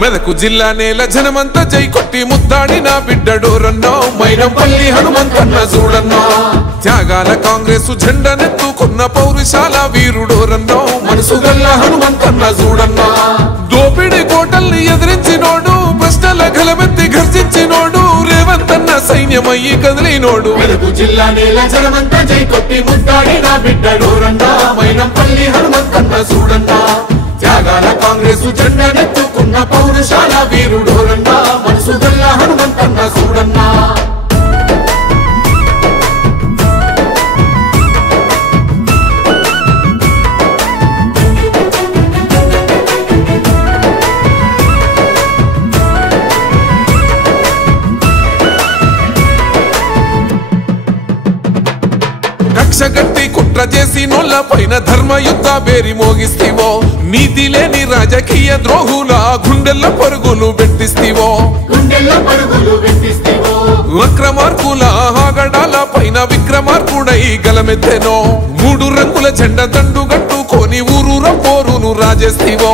మెదకు జిల్లా నేల జనమంతా జై కొట్టి ముద్దాడిన బిడ్డడోరన్నో మైనంపల్లి హనుమంతన్న చూడన్నో త్యాగాల కాంగ్రెస్ జెండనెత్తుకున్న పౌరుషాల వీరుడోరన్నో మనసు గల్ల హనుమంతన్న చూడన్నో దోపిడి కోటల్ని ఎదిరించినోడు ప్రశ్నల గలమెత్తి గర్జించినోడు రేవంతన్న సైన్యమయ్యి కదిలినోడు మెదకు జిల్లా నేల జనమంతా జై కొట్టి ముద్దాడిన బిడ్డడోరన్నో మైనంపల్లి హనుమంతన్న చూడన్నో త్యాగాల కాంగ్రెస్ జెండనెత్తుకున్న పౌరుషాల వీరుడోరన్నా మనసు గల్ల హనుమంతన్న చూడన్నా కక్షగట్టి కుట్ర చేసి నోళ్ళ పైన ధర్మ యుద్ధ బేరి మోగిస్తీవో నీతి లేని రాజకీయ ద్రోహుల గుండెల్ల పరుగులు పెట్టిస్తీవో వక్రమార్కుల ఆగడాల పైన విక్రమార్కుడై గలమెత్తెనో మూడు రంగుల జెండ దండు గట్టుకొని ఊరూర పోరును రాజేస్తీవో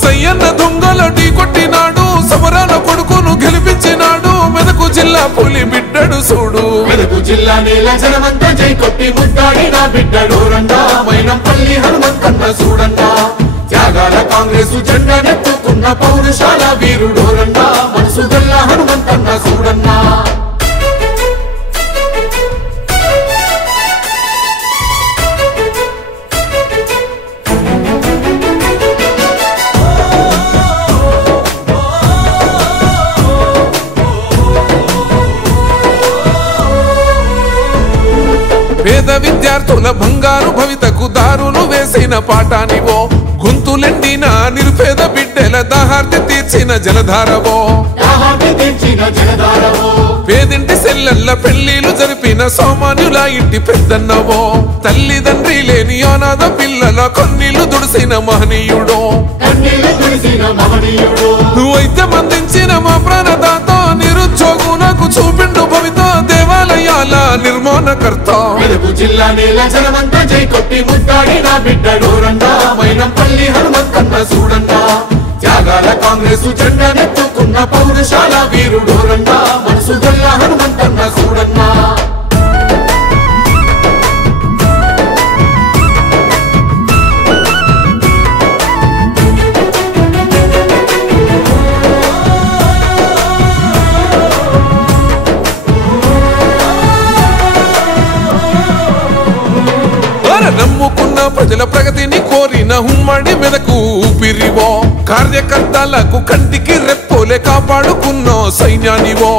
సయ్యన్న దొంగల ఢీ కొట్టినాడు సమరాల కొడుకును గెలిపించినాడు మెదకు జిల్లా పులి బిడ్డడు చూడు మెదకు జిల్లా నేల జనమంతా జై కొట్టి ముద్దాడిన బిడ్డడోరన్నా మైనంపల్లి హనుమంతన్న చూడన్నా త్యాగాల కాంగ్రెస్ జెండనెత్తుకున్న పౌరుషాల వీరుడోరన్నా మనసు గల్ల హనుమంతన్న చూడన్నా పేద విద్యార్థుల బంగారు భవితకు దారులు వేసిన పాఠానివో గొంతులెండిన నిరుపేద బిడ్డల దాహార్తి తీర్చిన జలధారవో పేదింటి సెల్లెల్ల పెళ్లిలు జరిపిన సామాన్యుల ఇంటి పెద్దన్నవో తల్లిదండ్రి లేని అనాథ పిల్లల కన్నీళ్లు దుడిసిన మహనీయుడో వైద్యం అందించిన మా ప్రాణదాత నిరుద్యోగులకు చూపిండు భవిత దేవాలయాల నిర్మాణకర్త మెదకు జిల్లా నేల జనమంతా జై కొట్టి ముద్దాడిన బిడ్డడోరన్నా మైనంపల్లి హనుమంతన్న చూడన్నా త్యాగాల కాంగ్రెస్ జెండనెత్తుకున్న పౌరుషాల వీరుడోరన్నా మనసు గల్ల హనుమంతన్న చూడన్నా నమ్ముకున్న ప్రజల ప్రగతిని కోరిన ఉమ్మడి మెదకు ఊపిరివో కార్యకర్తలకు కంటికి రెప్పోలే కాపాడుకున్న సైన్యానివో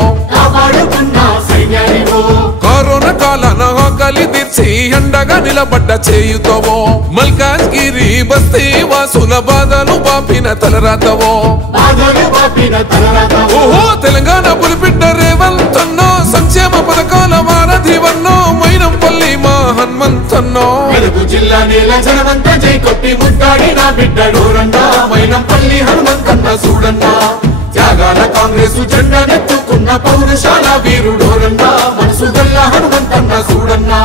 కరోనా కాలాన ఆకలి తీర్చి అండగా నిలబడ్డ చేయుతవో మల్కాజ్గిరి బస్తీ వాసుల బాధలు బాపిన తలరాతవో ఓహో తెలంగాణ పులిపిడ్డ రేవంతన్నో సంక్షేమ పథకాల వారధివన్నో మైనంపల్లి మా హనుమంతన్నో మెదకు జిల్లా నేల జనమంతా జై కొట్టి ముద్దాడిన బిడ్డడోరన్నా మైనంపల్లి హనుమంతన్న చూడన్నా త్యాగాల కాంగ్రెస్ జెండనెత్తుకున్న పౌరుషాల వీరుడోరన్నా మనసు గల్ల హనుమంతన్న చూడన్నా